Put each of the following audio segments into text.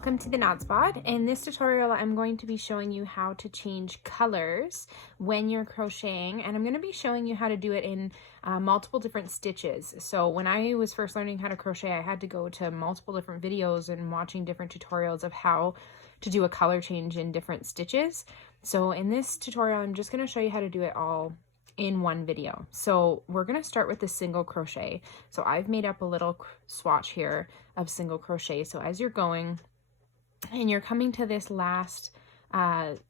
welcome to the Knot Spot. In this tutorial I'm going to be showing you how to change colors when you're crocheting, and I'm going to be showing you how to do it in multiple different stitches. So when I was first learning how to crochet, I had to go to multiple different videos and watching different tutorials of how to do a color change in different stitches. So in this tutorial I'm just going to show you how to do it all in one video. So we're going to start with the single crochet. So I've made up a little swatch here of single crochet. So as you're going and you're coming to this last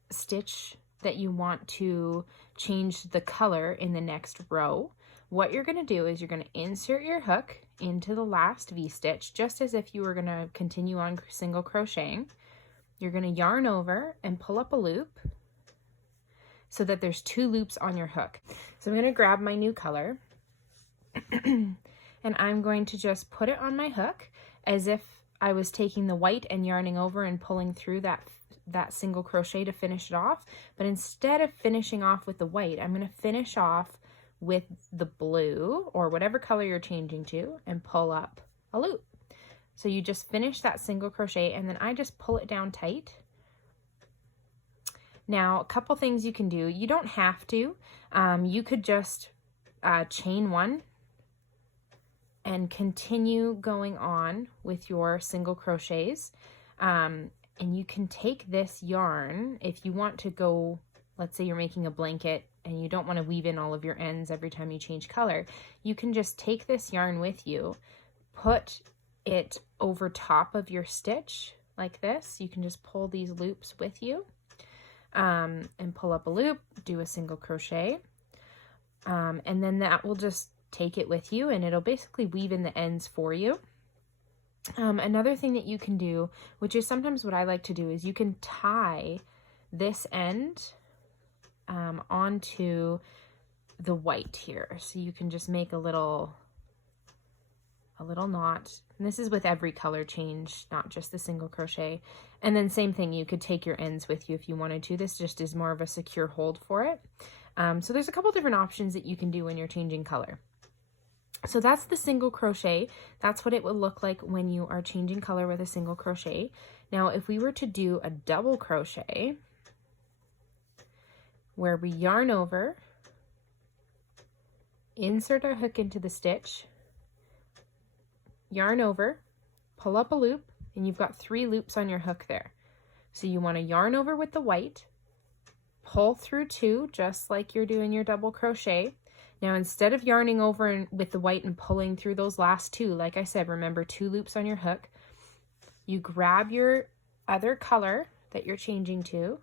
stitch that you want to change the color in the next row, what you're going to do is you're going to insert your hook into the last V-stitch, just as if you were going to continue on single crocheting. You're going to yarn over and pull up a loop so that there's two loops on your hook. So I'm going to grab my new color and I'm going to just put it on my hook as if I was taking the white and yarning over and pulling through that single crochet to finish it off. But instead of finishing off with the white, I'm going to finish off with the blue or whatever color you're changing to and pull up a loop. So you just finish that single crochet and then I just pull it down tight. Now, a couple things you can do. You don't have to. You could just chain one and continue going on with your single crochets. And you can take this yarn if you want to go, let's say you're making a blanket and you don't want to weave in all of your ends every time you change color. You can just take this yarn with you, put it over top of your stitch like this. You can just pull these loops with you. And pull up a loop, do a single crochet, and then that will just take it with you and it'll basically weave in the ends for you. Another thing that you can do, which is sometimes what I like to do, is you can tie this end onto the white here. So you can just make a little knot, and this is with every color change, not just the single crochet. And then same thing, you could take your ends with you if you wanted to. This just is more of a secure hold for it. So there's a couple different options that you can do when you're changing color. So that's the single crochet. That's what it would look like when you are changing color with a single crochet. Now if we were to do a double crochet where we yarn over, insert our hook into the stitch, yarn over, pull up a loop, and you've got 3 loops on your hook there. So you want to yarn over with the white, pull through 2 just like you're doing your double crochet. Now instead of yarning over with the white and pulling through those last 2, like I said, remember 2 loops on your hook, you grab your other color that you're changing to,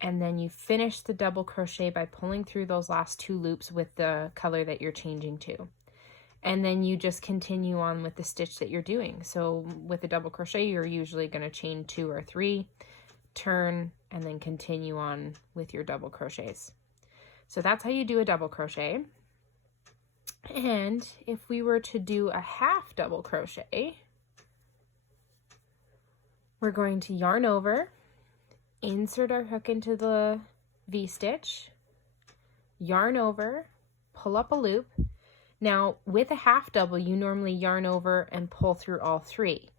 and then you finish the double crochet by pulling through those last 2 loops with the color that you're changing to. And then you just continue on with the stitch that you're doing. So with a double crochet, you're usually going to chain 2 or 3, turn, and then continue on with your double crochets. So that's how you do a double crochet. And if we were to do a half double crochet, we're going to yarn over, insert our hook into the V-stitch, yarn over, pull up a loop. Now with a half double, you normally yarn over and pull through all 3.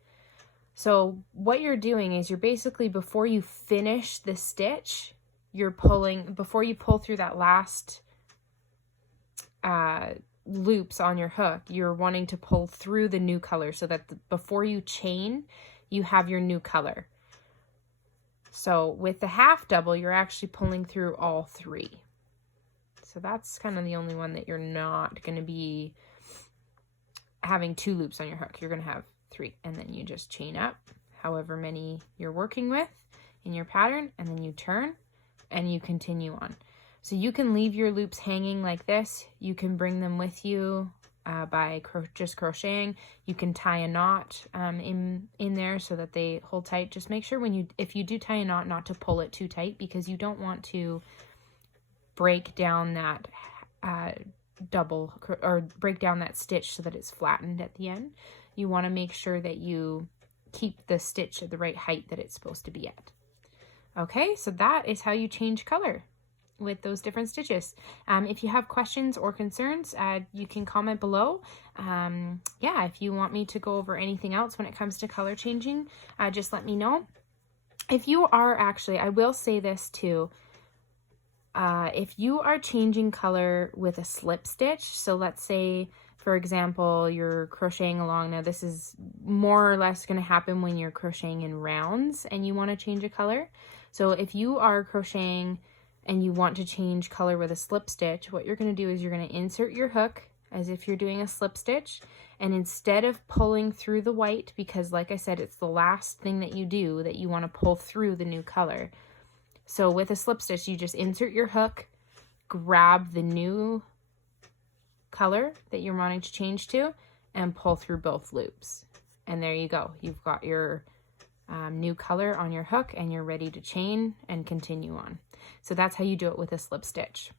So what you're doing is you're basically, before you finish the stitch, you're pulling, before you pull through that last loops on your hook, you're wanting to pull through the new color so that before you chain, you have your new color. So with the half double, you're actually pulling through all 3. So that's kind of the only one that you're not going to be having 2 loops on your hook. You're going to have 3, and then you just chain up however many you're working with in your pattern, and then you turn and you continue on. So you can leave your loops hanging like this. You can bring them with you by just crocheting. You can tie a knot in there so that they hold tight. Just make sure if you do tie a knot, not to pull it too tight, because you don't want to break down that break down that stitch so that it's flattened at the end. You want to make sure that you keep the stitch at the right height that it's supposed to be at. Okay, so that is how you change color. with those different stitches. If you have questions or concerns, you can comment below. Yeah, if you want me to go over anything else when it comes to color changing, just let me know. If you are actually, I will say this too, if you are changing color with a slip stitch, so let's say, for example, you're crocheting along. Now this is more or less going to happen when you're crocheting in rounds and you want to change a color. So if you are crocheting and you want to change color with a slip stitch, what you're going to do is you're going to insert your hook as if you're doing a slip stitch, and instead of pulling through the white, because like I said, it's the last thing that you do, that you want to pull through the new color. So with a slip stitch, you just insert your hook, grab the new color that you're wanting to change to, and pull through both loops. And there you go. You've got your new color on your hook, and you're ready to chain and continue on. So that's how you do it with a slip stitch.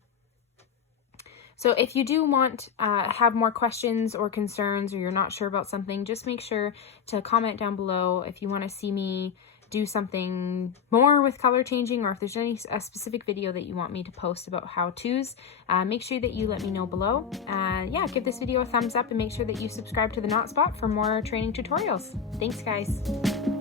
So if you do want have more questions or concerns, or you're not sure about something, just make sure to comment down below if you want to see me do something more with color changing, or if there's any specific video that you want me to post about how-tos. Make sure that you let me know below. Yeah, give this video a thumbs up and make sure that you subscribe to the Knot Spot for more training tutorials. Thanks, guys.